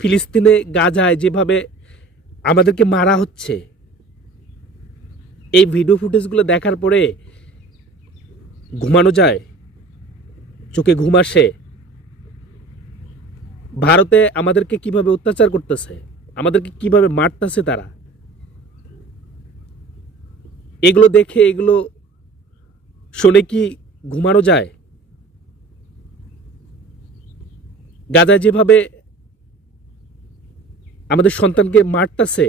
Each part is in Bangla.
ফিলিস্তিনে গাজায় যেভাবে আমাদেরকে মারা হচ্ছে, এই ভিডিও ফুটেজগুলো দেখার পরে ঘুমানো যায়? চোখে ঘুম আসে? ভারতে আমাদেরকে কিভাবে অত্যাচার করতেছে, আমাদেরকে কিভাবে মারতেছে তারা, এগুলো দেখে এগুলো শুনে কি ঘুমানো যায়? গাজায় যেভাবে আমাদের সন্তানকে মারতেছে,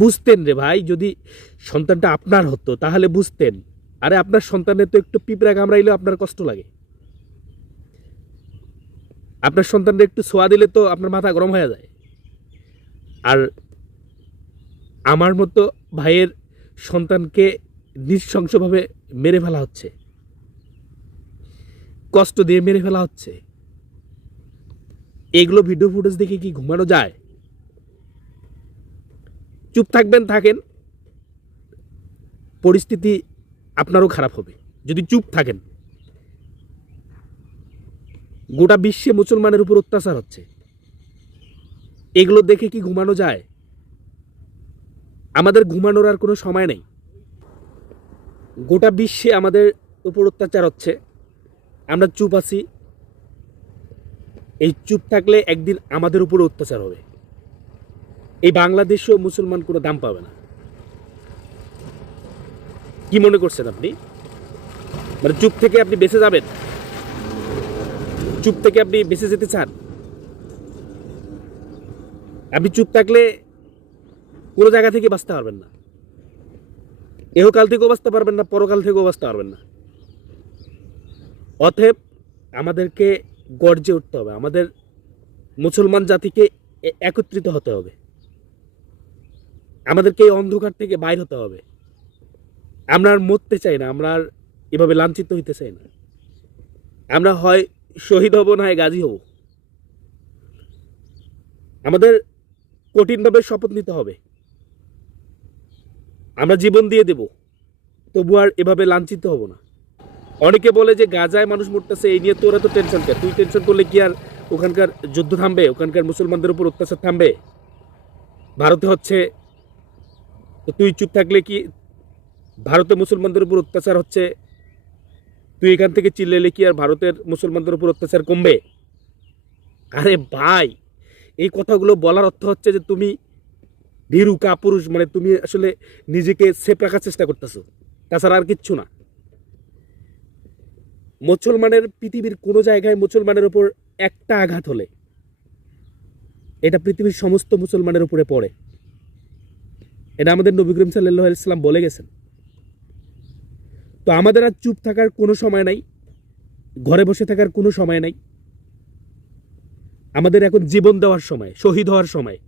বুঝতেন রে ভাই, যদি সন্তানটা আপনার হতো তাহলে বুঝতেন। আরে আপনার সন্তানের তো একটু পিঁপড়া কামড়াইলেও আপনার কষ্ট লাগে, আপনার সন্তানকে একটু ছোঁয়া দিলে তো আপনার মাথা গরম হয়ে যায়। আর আমার মতো ভাইয়ের সন্তানকে নৃশংসভাবে মেরে ফেলা হচ্ছে, কষ্ট দিয়ে মেরে ফেলা হচ্ছে। এগুলো ভিডিও ফুটেজ দেখে কি ঘুমানো যায়? চুপ থাকবেন, থাকেন, পরিস্থিতি আপনারও খারাপ হবে যদি চুপ থাকেন। গোটা বিশ্বে মুসলমানের উপর অত্যাচার হচ্ছে, এগুলো দেখে কি ঘুমানো যায়? আমাদের ঘুমানোর আর কোনো সময় নেই। গোটা বিশ্বে আমাদের উপর অত্যাচার হচ্ছে, আমরা চুপ আছি। এই চুপ থাকলে একদিন আমাদের উপর অত্যাচার হবে। এই বাংলাদেশেও মুসলমান কোনো দাম পাবে না। কি মনে করছেন আপনি? মানে চুপ থেকে আপনি বেঁচে যাবেন? চুপ থেকে আপনি বেঁচে যেতে চান? আপনি চুপ থাকলে কোনো জায়গা থেকে বাঁচতে পারবেন না, এহকাল থেকেও বাঁচতে পারবেন না, পরকাল থেকেও বাঁচতে পারবেন না। অতএব আমাদেরকে গর্জে উঠতে হবে, আমাদের মুসলমান জাতিকে একত্রিত হতে হবে, আমাদেরকে এই অন্ধকার থেকে বাইর হতে হবে। আমরা আর মরতে চাই না, আমরা আর এভাবে লাঞ্ছিত হইতে চাই না। আমরা হয় শহীদ হব, না হয় গাজী হব। আমাদের কঠিনভাবে শপথ নিতে হবে, আমরা জীবন দিয়ে দেব, তবু আর এভাবে লাঞ্ছিত হব না। অনেকে বলে যে গাজায় মানুষ মরতেছে, এই নিয়ে তোরা তো টেনশন কে? তুই টেনশন করলে কি আর ওখানকার যুদ্ধ থামবে? ওখানকার মুসলমানদের উপর অত্যাচার থামবে? ভারতে হচ্ছে, তুই চুপ থাকলে কি ভারতে মুসলমানদের উপর অত্যাচার হচ্ছে, তুই এখান থেকে চিল্লাইলে কি আর ভারতের মুসলমানদের উপর অত্যাচার কমবে? আরে ভাই, এই কথাগুলো বলার অর্থ হচ্ছে যে তুমি ভীরু কাপুরুষ, মানে তুমি আসলে নিজেকে সেফ রাখার চেষ্টা করতেছো, তাছাড়া আর কিচ্ছু না। মুসলমানের পৃথিবীর কোনো জায়গায় মুসলমানের উপর একটা আঘাত হলে এটা পৃথিবীর সমস্ত মুসলমানের উপরে পড়ে। এটা আমাদের নবী করিম সাল্লাল্লাহু আলাইহি সাল্লাম বলে গেছেন। তো আমাদের আর চুপ থাকার কোনো সময় নাই, ঘরে বসে থাকার কোনো সময় নাই। আমাদের এখন জীবন দেওয়ার সময়, শহীদ হওয়ার সময়।